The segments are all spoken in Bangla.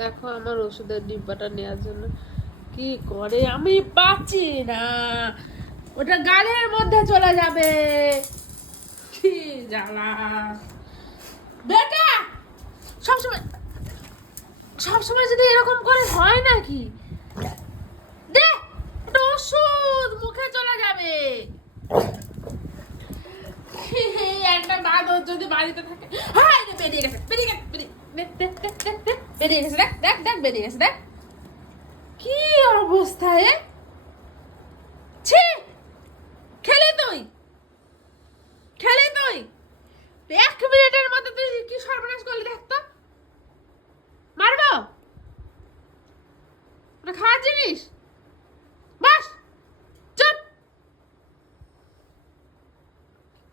দেখো আমার ওষুধের ডিব্বাটা নেওয়ার জন্য কি করে, আমি পাচ্ছি না, ওটা গালের মধ্যে চলে যাবে। কি জ্বালা বেটা, সবসময় সবসময় যদি এরকম করে হয় নাকি? দে একটা ওষুধ, মুখে চলে যাবে। একটা বাদর যদি বাড়িতে থাকে, হাই রে বেরিয়ে গেছে, বেরিয়ে গেছে, বেরিয়ে গেছে, দেখ দেখ দেখ, বেরিয়ে গেছে, দেখ কি অবস্থা। ছি, খেলে তুই, খেলে তুই 1 মিনিটের মধ্যে তুই কি সর্বনাশ করলি, দেখ তো। মারবো, ওটা খাওয়ার জিনিস, বাস চুপ।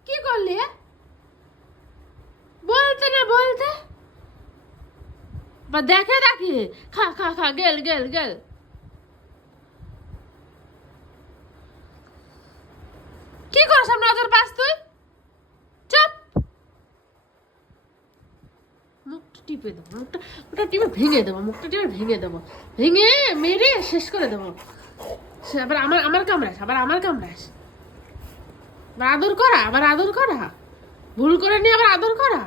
কি করলি? বলতে না বলতে বা দেখে দেখি, খা খা খা, গেল গেল গেল। কি করছ আমরা নজর পাস তুই? চুপ। মুখটা টিপে দেবো, মুখটা, ওটা টিপে ভেঙে দেবো, মুখটা টিপে ভেঙে দেবো, ভেঙে মেরে শেষ করে দেবো। সে আবার আমার আমার কামড়াস, আবার আমার কামড়াস, আবার আদর করা, আবার আদর করা, ভুল করে নিয়ে আবার আদর করা।